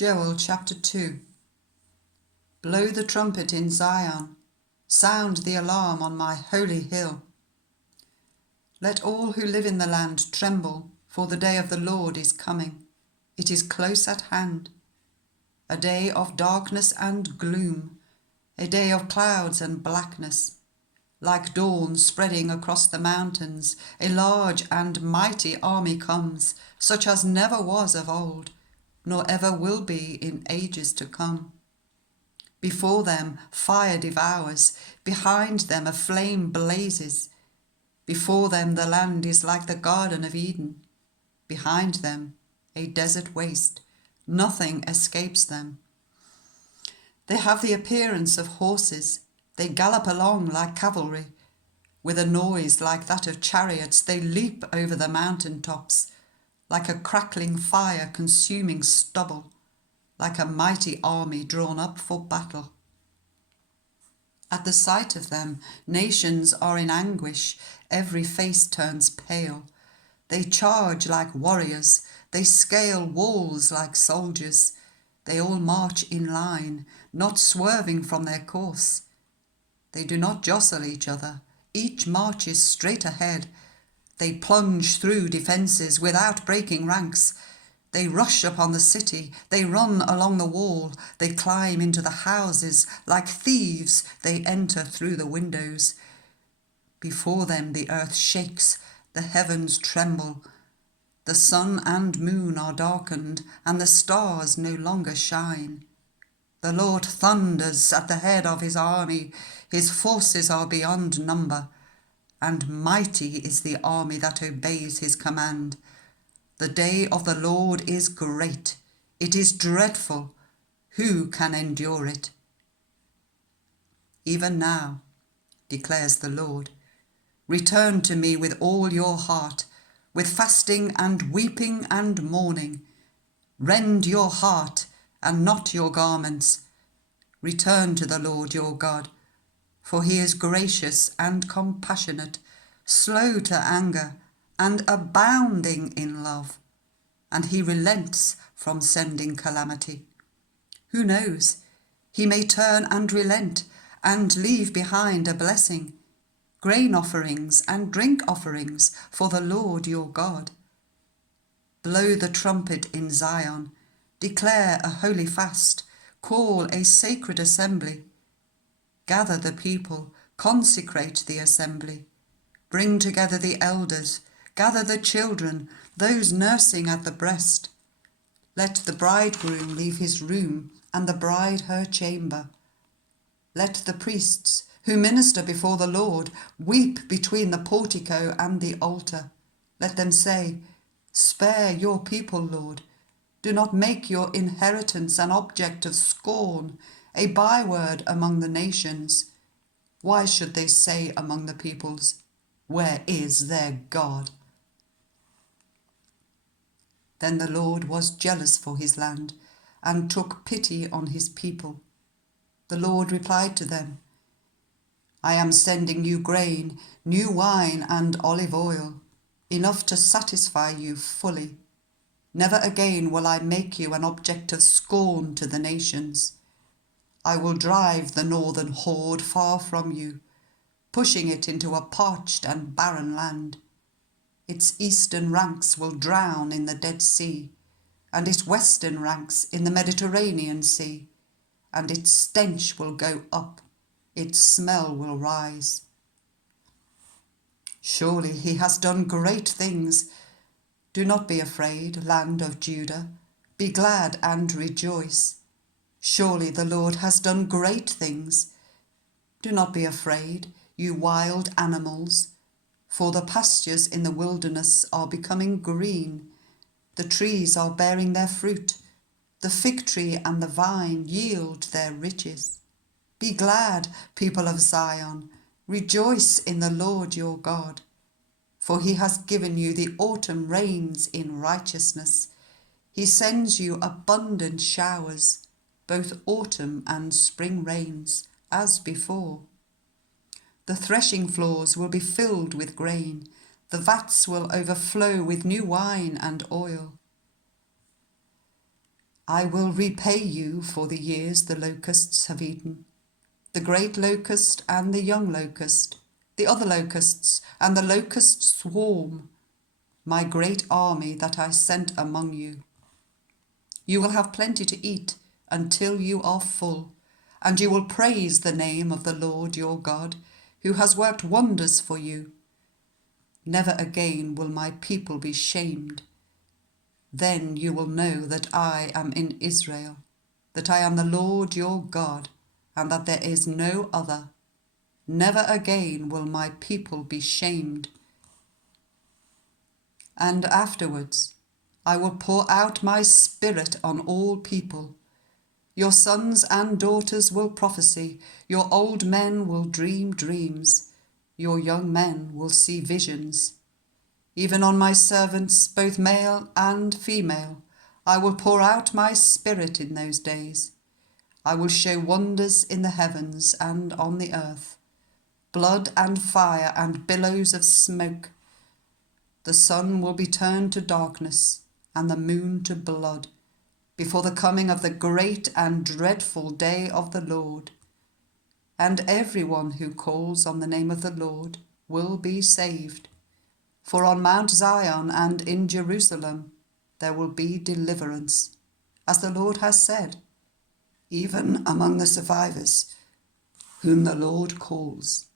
Joel chapter 2. Blow the trumpet in Zion, sound the alarm on my holy hill. Let all who live in the land tremble, for the day of the Lord is coming. It is close at hand. A day of darkness and gloom, a day of clouds and blackness. Like dawn spreading across the mountains, a large and mighty army comes, such as never was of old, nor ever will be in ages to come. Before them fire devours, behind them a flame blazes. Before them the land is like the Garden of Eden. Behind them a desert waste, nothing escapes them. They have the appearance of horses, they gallop along like cavalry. With a noise like that of chariots they leap over the mountain tops, like a crackling fire consuming stubble, like a mighty army drawn up for battle. At the sight of them, nations are in anguish, every face turns pale. They charge like warriors, they scale walls like soldiers. They all march in line, not swerving from their course. They do not jostle each other, each marches straight ahead. They plunge through defences without breaking ranks. They rush upon the city, they run along the wall, they climb into the houses, like thieves they enter through the windows. Before them the earth shakes, the heavens tremble. The sun and moon are darkened, and the stars no longer shine. The Lord thunders at the head of his army, his forces are beyond number, and mighty is the army that obeys his command. The day of the Lord is great, it is dreadful, who can endure it? Even now, declares the Lord, return to me with all your heart, with fasting and weeping and mourning. Rend your heart and not your garments. Return to the Lord your God, for he is gracious and compassionate, slow to anger, and abounding in love, and he relents from sending calamity. Who knows? He may turn and relent, and leave behind a blessing, grain offerings and drink offerings for the Lord your God. Blow the trumpet in Zion, declare a holy fast, call a sacred assembly. Gather the people, consecrate the assembly. Bring together the elders, gather the children, those nursing at the breast. Let the bridegroom leave his room, and the bride her chamber. Let the priests, who minister before the Lord, weep between the portico and the altar. Let them say, spare your people, Lord. Do not make your inheritance an object of scorn, a byword among the nations. Why should they say among the peoples, where is their God? Then the Lord was jealous for his land, and took pity on his people. The Lord replied to them, I am sending you grain, new wine and olive oil, enough to satisfy you fully. Never again will I make you an object of scorn to the nations. I will drive the northern horde far from you, pushing it into a parched and barren land. Its eastern ranks will drown in the Dead Sea, and its western ranks in the Mediterranean Sea, and its stench will go up, its smell will rise. Surely he has done great things. Do not be afraid, land of Judah. Be glad and rejoice. Surely the Lord has done great things. Do not be afraid, you wild animals, for the pastures in the wilderness are becoming green. The trees are bearing their fruit. The fig tree and the vine yield their riches. Be glad, people of Zion. Rejoice in the Lord your God. For he has given you the autumn rains in righteousness. He sends you abundant showers, both autumn and spring rains, as before. The threshing floors will be filled with grain. The vats will overflow with new wine and oil. I will repay you for the years the locusts have eaten, the great locust and the young locust, the other locusts and the locust swarm, my great army that I sent among you. You will have plenty to eat until you are full, and you will praise the name of the Lord your God, who has worked wonders for you. Never again will my people be shamed. Then you will know that I am in Israel, that I am the Lord your God, and that there is no other. Never again will my people be shamed. And afterwards I will pour out my spirit on all people. Your sons and daughters will prophesy, your old men will dream dreams, your young men will see visions. Even on my servants, both male and female, I will pour out my spirit in those days. I will show wonders in the heavens and on the earth, blood and fire and billows of smoke. The sun will be turned to darkness and the moon to blood before the coming of the great and dreadful day of the Lord. And everyone who calls on the name of the Lord will be saved. For on Mount Zion and in Jerusalem there will be deliverance, as the Lord has said, even among the survivors whom the Lord calls.